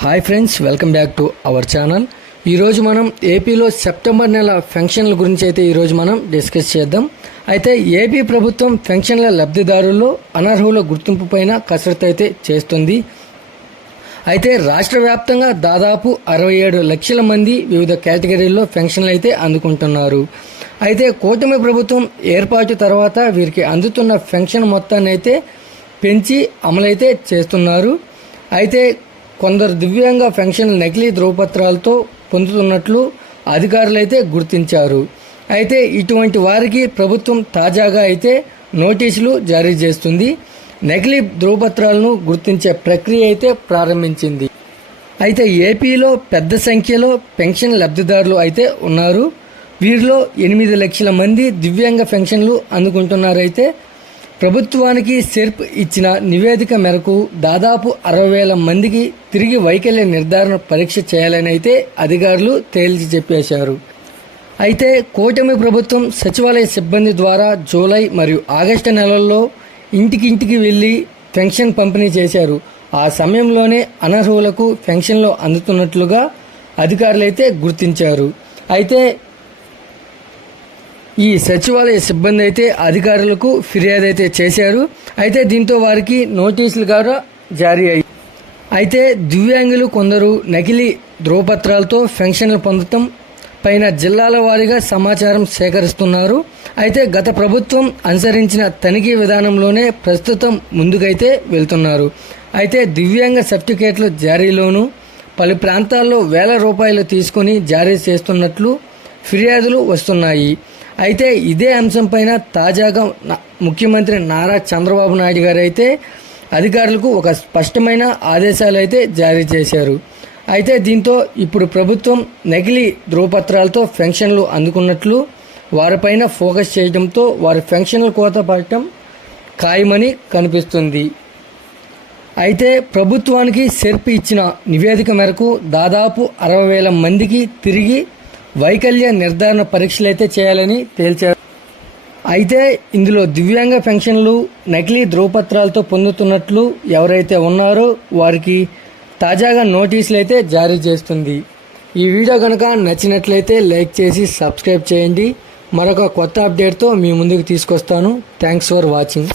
Hi friends, welcome back to our channel. ఈరోజు మనం ఏపీలో సెప్టెంబర్ నెల పెన్షన్ల గురించి అయితే ఈరోజు మనం డిస్కస్ చేద్దాం. అయితే ఏపీ ప్రభుత్వం పెన్షన్ల లబ్ధిదారుల్లో అనర్హుల గుర్తింపు పైన కసరత్తు అయితే చేస్తుంది. అయితే రాష్ట్ర వ్యాప్తంగా దాదాపు 67 లక్షల మంది వివిధ కేటగిరీల్లో పెన్షన్లు అయితే అందుకుంటున్నారు. అయితే కూటమి ప్రభుత్వం ఏర్పాటు తర్వాత వీరికి అందుతున్న పెన్షన్ మొత్తాన్ని అయితే పెంచి అమలైతే చేస్తున్నారు. అయితే కొందరు దివ్యాంగ పెన్షన్ నకిలీ ధృవపత్రాలతో పొందుతున్నట్లు అధికారులు అయితే గుర్తించారు. అయితే ఇటువంటి వారికి ప్రభుత్వం తాజాగా అయితే నోటీసులు జారీ చేస్తుంది. నకిలీ ధృవపత్రాలను గుర్తించే ప్రక్రియ అయితే ప్రారంభించింది. అయితే ఏపీలో పెద్ద సంఖ్యలో పెన్షన్ లబ్ధిదారులు అయితే ఉన్నారు. వీరిలో 8 లక్షల మంది దివ్యాంగ పెన్షన్లు అందుకుంటున్నారైతే ప్రభుత్వానికి సెర్ప్ ఇచ్చిన నివేదిక మేరకు దాదాపు 60,000 మందికి తిరిగి వైకల్య నిర్ధారణ పరీక్ష చేయాలని అయితే అధికారులు తేల్చి చెప్పేశారు. అయితే కూటమి ప్రభుత్వం సచివాలయ సిబ్బంది ద్వారా జూలై మరియు ఆగస్టు నెలల్లో ఇంటికి వెళ్లి పెన్షన్ పంపిణీ చేశారు. ఆ సమయంలోనే అనర్హులకు పెన్షన్లు అందుతున్నట్లుగా అధికారులైతే గుర్తించారు. అయితే ఈ సచివాలయ సిబ్బంది అయితే అధికారులకు ఫిర్యాదు అయితే చేశారు. అయితే దీంతో వారికి నోటీసులు కూడా జారీ అయ్యాయి. అయితే దివ్యాంగులు కొందరు నకిలీ ధృవపత్రాలతో పెన్షన్లు పొందటం పైన జిల్లాల వారీగా సమాచారం సేకరిస్తున్నారు. అయితే గత ప్రభుత్వం అనుసరించిన తనిఖీ విధానంలోనే ప్రస్తుతం ముందుకైతే వెళ్తున్నారు. అయితే దివ్యాంగ సర్టిఫికేట్ల జారీలోనూ పలు ప్రాంతాల్లో వేల రూపాయలు తీసుకుని జారీ చేస్తున్నట్లు ఫిర్యాదులు వస్తున్నాయి. అయితే ఇదే అంశంపైన తాజాగా ముఖ్యమంత్రి నారా చంద్రబాబు నాయుడు గారు అయితే అధికారులకు ఒక స్పష్టమైన ఆదేశాలు అయితే జారీ చేశారు. అయితే దీంతో ఇప్పుడు ప్రభుత్వం నకిలీ ధృవపత్రాలతో పెన్షన్లు అందుకున్నట్లు వారిపైన ఫోకస్ చేయడంతో వారి పెన్షన్ల కోత పడటం ఖాయమని కనిపిస్తుంది. అయితే ప్రభుత్వానికి సెర్ప్ ఇచ్చిన నివేదిక మేరకు దాదాపు 60,000 మందికి తిరిగి వైకల్య నిర్ధారణ పరీక్షలు అయితే చేయాలని తేల్చారు. అయితే ఇందులో దివ్యాంగ పెన్షన్లు నకిలీ ధృవపత్రాలతో పొందుతున్నట్లు ఎవరైతే ఉన్నారో వారికి తాజాగా నోటీసులు అయితే జారీ చేస్తుంది. ఈ వీడియో కనుక నచ్చినట్లయితే లైక్ చేసి సబ్స్క్రైబ్ చేయండి. మరొక కొత్త అప్డేట్తో మీ ముందుకు తీసుకొస్తాను. Thanks for watching.